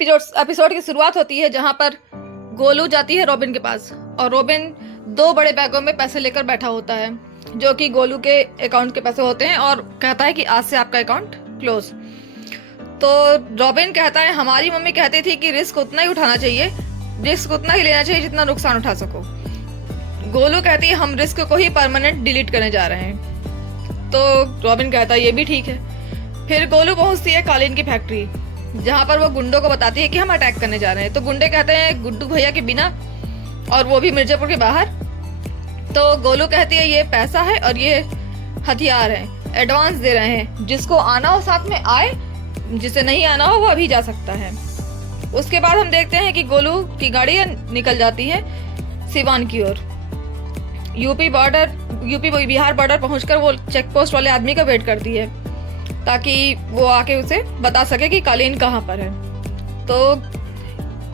Episode की शुरुआत होती है जहां पर गोलू जाती है रॉबिन के पास और रॉबिन 2 बड़े बैगों में पैसे लेकर बैठा होता है जो कि गोलू के अकाउंट के पैसे होते हैं और कहता है कि आज से आपका अकाउंट क्लोज। तो रॉबिन कहता है हमारी मम्मी कहती थी कि रिस्क उतना ही उठाना चाहिए, रिस्क उतना ही लेना चाहिए जितना नुकसान उठा सको। गोलू कहती है हम रिस्क को ही परमानेंट डिलीट करने जा रहे हैं। तो रॉबिन कहता है ये भी ठीक है। फिर गोलू पहुंचती है कालीन की फैक्ट्री जहां पर वो गुंडों को बताती है कि हम अटैक करने जा रहे हैं। तो गुंडे कहते हैं गुड्डू भैया के बिना, और वो भी मिर्जापुर के बाहर। तो गोलू कहती है ये पैसा है और ये हथियार है, एडवांस दे रहे हैं, जिसको आना हो साथ में आए, जिसे नहीं आना हो वो अभी जा सकता है। उसके बाद हम देखते हैं कि गोलू की गाड़ी निकल जाती है सिवान की ओर। यूपी बिहार बॉर्डर पहुंचकर वो चेक पोस्ट वाले आदमी का वेट करती है ताकि वो आके उसे बता सके कि कालीन कहाँ पर है। तो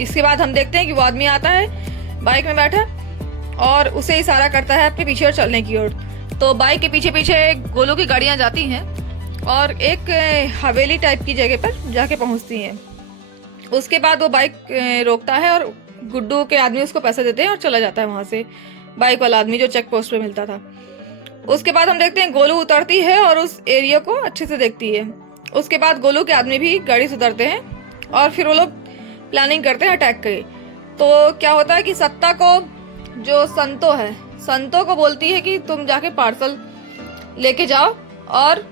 इसके बाद हम देखते हैं कि वो आदमी आता है बाइक में बैठा और उसे इशारा करता है अपने पीछे और चलने की ओर। तो बाइक के पीछे पीछे गोलू की गाड़ियां जाती हैं और एक हवेली टाइप की जगह पर जाके पहुंचती हैं। उसके बाद वो बाइक रोकता है और गुड्डू के आदमी उसको पैसे देते हैं और चला जाता है वहां से, बाइक वाला आदमी जो चेक पोस्ट पे मिलता था। उसके बाद हम देखते हैं गोलू उतरती है और उस एरिया को अच्छे से देखती है। उसके बाद गोलू के आदमी भी गाड़ी से उतरते हैं और फिर वो लोग प्लानिंग करते हैं अटैक की। तो क्या होता है कि सत्ता को जो संतो को बोलती है कि तुम जाके पार्सल लेके जाओ। और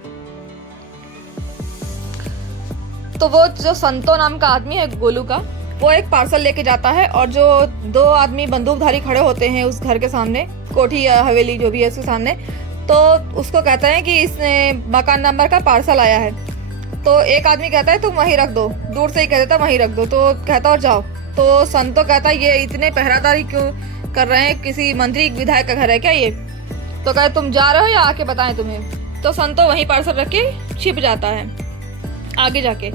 तो वो जो संतो नाम का आदमी है गोलू का, वो एक पार्सल लेके जाता है और जो 2 आदमी बंदूकधारी खड़े होते हैं उस घर के सामने, कोठी या हवेली जो भी है उसके सामने, तो उसको कहता है कि इस मकान नंबर का पार्सल आया है। तो एक आदमी कहता है तुम वहीं रख दो, दूर से ही कह देता वहीं रख दो। तो कहता और जाओ। तो संतो कहता है ये इतने पहरादारी क्यों कर रहे हैं, किसी मंत्री विधायक का घर है क्या ये? तो कहते तुम जा रहे हो या आके बताएं तुम्हें? तो संतो वहीं पार्सल रख के छिप जाता है आगे जाके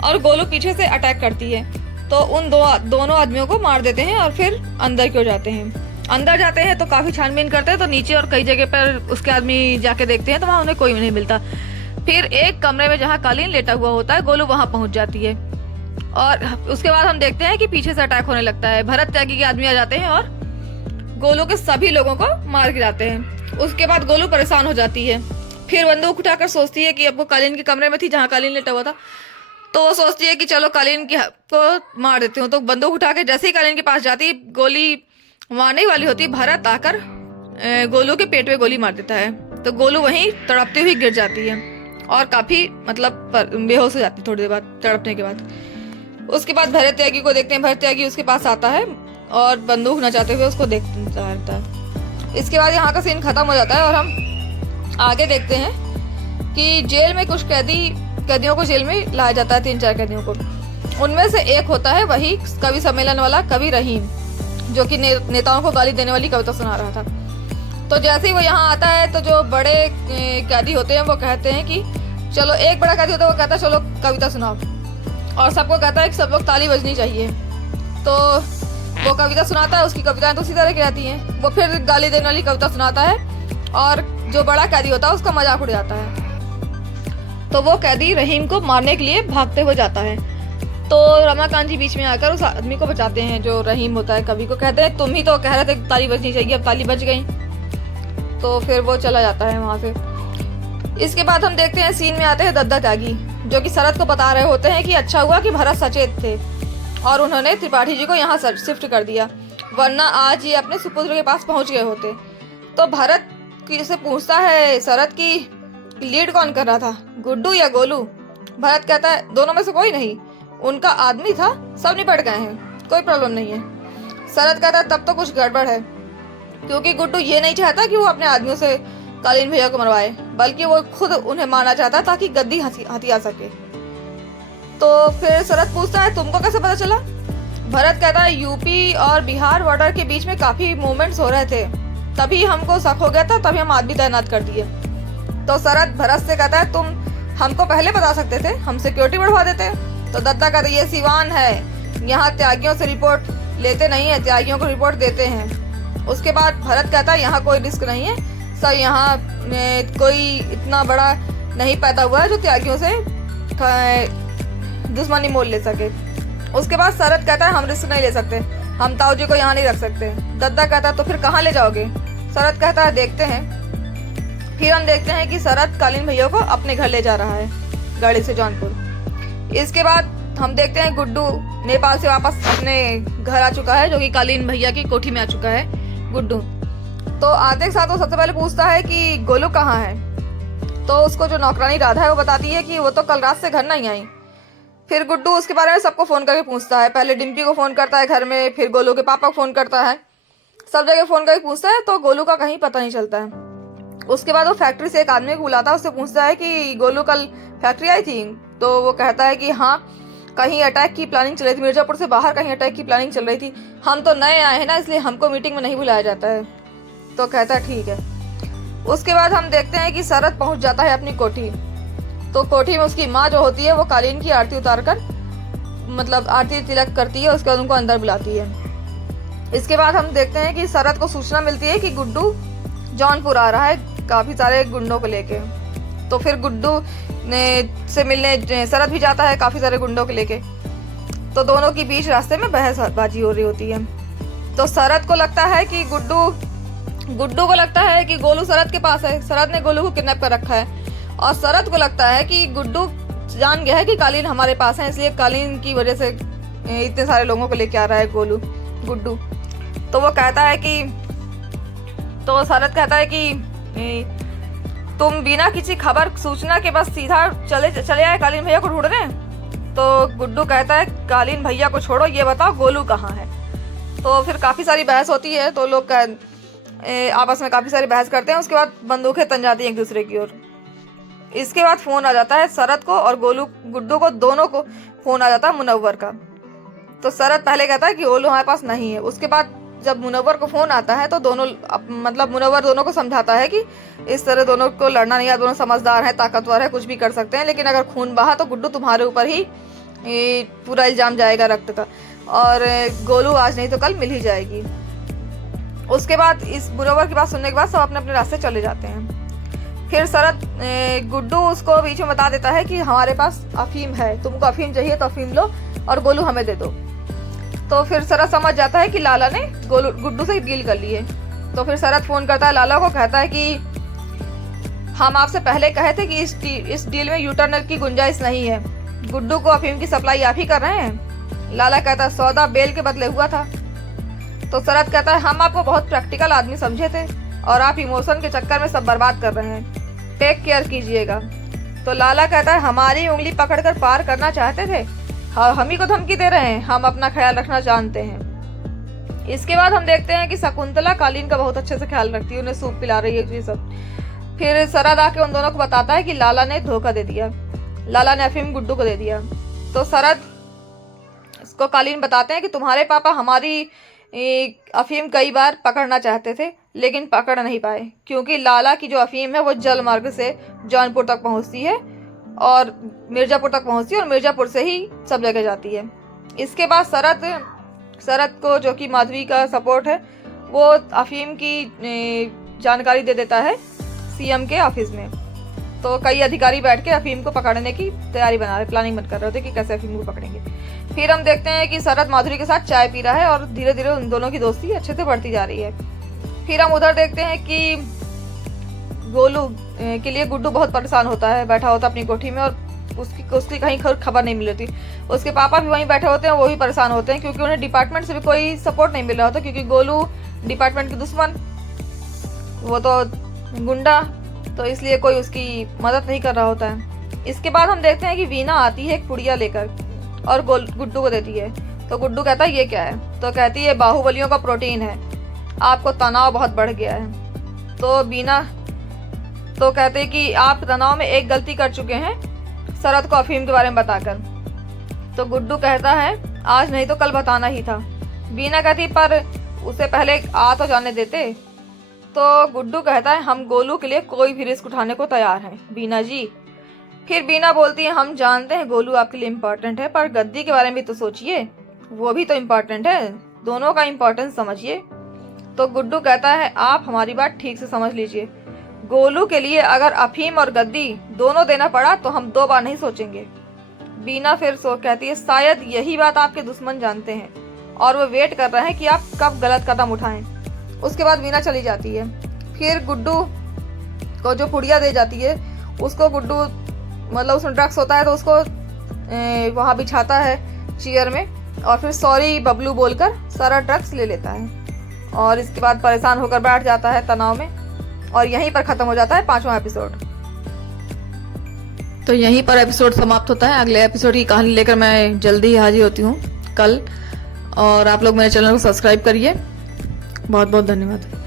और गोलू पीछे से अटैक करती है। तो उन दोनों आदमियों को मार देते हैं और फिर अंदर क्यों जाते हैं। अंदर जाते हैं तो काफी छानबीन करते हैं, तो नीचे और कई जगह पर उसके आदमी जाके देखते हैं तो वहाँ उन्हें कोई नहीं मिलता। फिर एक कमरे में जहाँ कालीन लेटा हुआ होता है गोलू वहां पहुंच जाती है और उसके बाद हम देखते हैं कि पीछे से अटैक होने लगता है। भरत त्यागी के आदमी आ जाते हैं और गोलू के सभी लोगों को मार गिराते हैं। उसके बाद गोलू परेशान हो जाती है, फिर बंदूक उठाकर सोचती है कि अब वो कालीन के कमरे में थी जहाँ कालीन लेटा हुआ था, तो वो सोचती है कि चलो कालीन को मार देती हूँ। तो बंदूक उठा के जैसे ही कालीन के पास जाती, गोली मारने वाली होती, भरत आकर गोलू के पेट में गोली मार देता है। तो गोलू वहीं तड़पती हुई गिर जाती है और काफी बेहोश हो जाती है थोड़ी देर बाद तड़पने के बाद। उसके बाद भरत त्यागी को देखते हैं, भरत त्यागी उसके पास आता है और बंदूक नचाते हुए उसको देखता रहता है। इसके बाद यहाँ का सीन खत्म हो जाता है और हम आगे देखते हैं कि जेल में कुछ कैदियों को जेल में लाया जाता है, 3-4 कैदियों को। उनमें से एक होता है वही कवि सम्मेलन वाला कवि रहीम, जो कि नेताओं को गाली देने वाली कविता सुना रहा था। तो जैसे ही वो यहाँ आता है तो जो बड़े कैदी होते हैं वो कहते हैं कि चलो, एक बड़ा कैदी होता है वो कहता है चलो कविता सुनाओ, और सबको कहता है कि सब लोग ताली बजनी चाहिए। तो वो कविता सुनाता है, उसकी कविताएं तो उसी तरह की रहती हैं। वो फिर गाली देने वाली कविता सुनाता है और जो बड़ा कैदी होता है उसका मजाक उड़ जाता है। तो वो कैदी रहीम को मारने के लिए भागते हुए जाता है। तो रमाकांत जी बीच में आकर उस आदमी को बचाते हैं जो रहीम होता है कवि को। कहते हैं तुम ही तो कह रहे थे ताली बजनी चाहिए, अब ताली बज गई। तो फिर वो चला जाता है वहां से। इसके बाद हम देखते हैं सीन में आते हैं दद्दा त्यागी, जो कि शरद को बता रहे होते हैं कि अच्छा हुआ कि भरत सचेत थे और उन्होंने त्रिपाठी जी को यहाँ शिफ्ट कर दिया, वरना आज ये अपने सुपुत्र के पास पहुंच गए होते। तो भरत से पूछता है शरद की लीड कौन कर रहा था, गुड्डू या गोलू? भरत कहता है दोनों में से कोई नहीं, उनका आदमी था, सब निपट गए हैं, कोई प्रॉब्लम नहीं है। शरद कहता है तब तो कुछ गड़बड़ है, क्योंकि गुड्डू ये नहीं चाहता कि वो अपने आदमियों से कालीन भैया को मरवाए, बल्कि वो खुद उन्हें मारना चाहता है ताकि गद्दी हथिया सके। तो फिर शरद पूछता है तुमको कैसे पता चला? भरत कहता है यूपी और बिहार बॉर्डर के बीच में काफी मूवमेंट्स हो रहे थे, तभी हमको शक हो गया था, तभी हम आदमी तैनात कर दिए। तो शरद भरत से कहता है तुम हमको पहले बता सकते थे, हम सिक्योरिटी बढ़वा देते। तो दत्ता कहता है ये सिवान है, यहाँ त्यागियों से रिपोर्ट लेते नहीं है, त्यागियों को रिपोर्ट देते हैं। उसके बाद भरत कहता है यहाँ कोई रिस्क नहीं है सर, यहाँ कोई इतना बड़ा नहीं पैदा हुआ है जो त्यागियों से दुश्मनी मोल ले सके। उसके बाद शरद कहता है हम रिस्क नहीं ले सकते, हम ताऊ जी को यहाँ नहीं रख सकते। दद्दा कहता है तो फिर कहाँ ले जाओगे? शरद कहता है देखते हैं। फिर हम देखते हैं कि शरद कालीन भैया को अपने घर ले जा रहा है गाड़ी से जौनपुर। इसके बाद हम देखते हैं गुड्डू नेपाल से वापस अपने घर आ चुका है, जो कि कालीन भैया की कोठी में आ चुका है गुड्डू। तो आते के साथ वो सबसे पहले पूछता है कि गोलू कहाँ है। तो उसको जो नौकरानी राधा है वो बताती है कि वो तो कल रात से घर नहीं आई। फिर गुड्डू उसके बारे में सबको फ़ोन करके पूछता है, पहले डिम्पी को फ़ोन करता है घर में, फिर गोलू के पापा को फ़ोन करता है, सब जगह फ़ोन करके पूछता है, तो गोलू का कहीं पता नहीं चलता है। उसके बाद वो फैक्ट्री से एक आदमी को बुलाता है, उससे पूछता है कि गोलू कल फैक्ट्री आई थी? तो वो कहता है कि हाँ, कहीं अटैक की प्लानिंग चल रही थी, मिर्जापुर से बाहर कहीं अटैक की प्लानिंग चल रही थी, हम तो नए आए हैं ना, इसलिए हमको मीटिंग में नहीं बुलाया जाता है। तो कहता है ठीक है। उसके बाद हम देखते हैं कि शरद पहुंच जाता है अपनी कोठी। तो कोठी में उसकी माँ जो होती है वो कालीन की आरती उतार कर, मतलब आरती तिलक करती है, उसके बाद उनको अंदर बुलाती है। इसके बाद हम देखते हैं कि शरद को सूचना मिलती है कि गुड्डू जौनपुर आ रहा है काफ़ी सारे गुंडों को लेके। तो फिर गुड्डू ने से मिलने शरद भी जाता है काफ़ी सारे गुंडों को लेके। तो दोनों के बीच रास्ते में बहसबाजी हो रही होती है। तो शरद को लगता है कि गुड्डू को लगता है कि गोलू शरद के पास है, शरद ने गोलू को किडनैप कर रखा है। और शरद को लगता है कि गुड्डू जान गया है कि कालीन हमारे पास है, इसलिए कालीन की वजह से इतने सारे लोगों को लेके आ रहा है गुड्डू। तो वो कहता है कि, तो शरद कहता है कि तुम बिना किसी खबर सूचना के बस सीधा चले आए कालीन भैया को ढूंढने। तो गुड्डू कहता है कालीन भैया को छोड़ो, ये बताओ गोलू कहाँ है। तो फिर काफ़ी सारी बहस होती है, तो लोग आपस में काफ़ी सारी बहस करते हैं। उसके बाद बंदूकें तन जाती हैं एक दूसरे की ओर। इसके बाद फ़ोन आ जाता है शरद को और गुड्डू को, दोनों को फ़ोन आ जाता है मुनव्वर का। तो शरद पहले कहता है कि गोलू हमारे पास नहीं है। उसके बाद जब मुनव्वर को फ़ोन आता है तो मुनव्वर दोनों को समझाता है कि इस तरह दोनों को लड़ना नहीं है, दोनों समझदार हैं, ताकतवर है, कुछ भी कर सकते हैं, लेकिन अगर खून बहा तो गुड्डू तुम्हारे ऊपर ही पूरा इल्ज़ाम जाएगा रक्त का, और गोलू आज नहीं तो कल मिल ही जाएगी। उसके बाद इस मुनव्वर की बात सुनने के बाद सब अपने अपने रास्ते चले जाते हैं। फिर शरद गुड्डू उसको बीच में बता देता है कि हमारे पास अफीम है, तुमको अफीम चाहिए तो अफीम लो और गोलू हमें दे दो। तो फिर शरद समझ जाता है कि लाला ने गुड्डू से डील कर ली है। तो फिर शरद फ़ोन करता है लाला को, कहता है कि हम आपसे पहले कहे थे कि इस डील में यूटर्नर की गुंजाइश नहीं है, गुड्डू को अफीम की सप्लाई आप ही कर रहे हैं। लाला कहता है सौदा बेल के बदले हुआ था। तो शरद कहता है हम आपको बहुत प्रैक्टिकल आदमी समझे थे और आप इमोशन के चक्कर में सब बर्बाद कर रहे हैं, टेक केयर कीजिएगा। तो लाला कहता है हमारी उंगली पकड़कर पार करना चाहते थे, हाँ हम ही को धमकी दे रहे हैं, हम अपना ख्याल रखना जानते हैं। इसके बाद हम देखते हैं कि शकुंतला कालीन का बहुत अच्छे से ख्याल रखती है, उन्हें सूप पिला रही है ये सब। फिर शरद आके उन दोनों को बताता है कि लाला ने धोखा दे दिया, लाला ने अफीम गुड्डू को दे दिया। तो शरद इसको कालीन बताते हैं कि तुम्हारे पापा हमारी अफीम कई बार पकड़ना चाहते थे लेकिन पकड़ नहीं पाए, क्योंकि लाला की जो अफीम है वो जल मार्ग से जौनपुर तक पहुंचती है और मिर्जापुर तक पहुंचती है और मिर्जापुर से ही सब जगह जाती है। इसके बाद शरद को, जो कि माधवी का सपोर्ट है, वो अफीम की जानकारी दे देता है सीएम के ऑफिस में। तो कई अधिकारी बैठ के अफीम को पकड़ने की तैयारी बना रहे, प्लानिंग कर रहे थे कि कैसे अफीम को पकड़ेंगे। फिर हम देखते हैं कि शरद माधुरी के साथ चाय पी रहा है और धीरे धीरे उन दोनों की दोस्ती अच्छे से बढ़ती जा रही है। फिर हम उधर देखते हैं कि गोलू के लिए गुड्डू बहुत परेशान होता है, बैठा होता है अपनी कोठी में और उसकी कहीं खबर नहीं मिल रही। उसके पापा भी वहीं बैठे होते हैं, वो भी परेशान होते हैं क्योंकि उन्हें डिपार्टमेंट से भी कोई सपोर्ट नहीं मिल रहा होता, क्योंकि गोलू डिपार्टमेंट के दुश्मन, वो तो गुंडा, तो इसलिए कोई उसकी मदद नहीं कर रहा होता है। इसके बाद हम देखते हैं कि वीना आती है एक पुड़िया लेकर और गुड्डू को देती है। तो गुड्डू कहता है ये क्या है? तो कहती है बाहुबलियों का प्रोटीन है, आपको तनाव बहुत बढ़ गया है। तो वीना तो कहते हैं कि आप तनाव में एक गलती कर चुके हैं, शरद को अफीम के बारे में बताकर। तो गुड्डू कहता है आज नहीं तो कल बताना ही था। वीना कहती पर उसे पहले आ तो जाने देते। तो गुड्डू कहता है हम गोलू के लिए कोई भी रिस्क उठाने को तैयार हैं वीना जी। फिर वीना बोलती है हम जानते हैं गोलू आपके लिए इम्पोर्टेंट है, पर गद्दी के बारे में भी तो सोचिए, वो भी तो इम्पोर्टेंट है, दोनों का इम्पोर्टेंस समझिए। तो गुड्डू कहता है आप हमारी बात ठीक से समझ लीजिए, गोलू के लिए अगर अफीम और गद्दी दोनों देना पड़ा तो हम 2 बार नहीं सोचेंगे। बीना फिर सो कहती है शायद यही बात आपके दुश्मन जानते हैं और वो वेट कर रहे हैं कि आप कब गलत कदम उठाएं। उसके बाद वीना चली जाती है। फिर गुड्डू को जो पुड़िया दे जाती है उसको गुड्डू मतलब उसमें ड्रग्स होता है तो उसको वहाँ बिछाता है चेयर में और फिर सॉरी बबलू बोलकर सारा ड्रग्स ले लेता है और इसके बाद परेशान होकर बैठ जाता है तनाव में और यहीं पर ख़त्म हो जाता है 5वां एपिसोड। तो यहीं पर एपिसोड समाप्त होता है। अगले एपिसोड की कहानी लेकर मैं जल्दी ही हाजिर होती हूँ कल, और आप लोग मेरे चैनल को सब्सक्राइब करिए। बहुत बहुत धन्यवाद।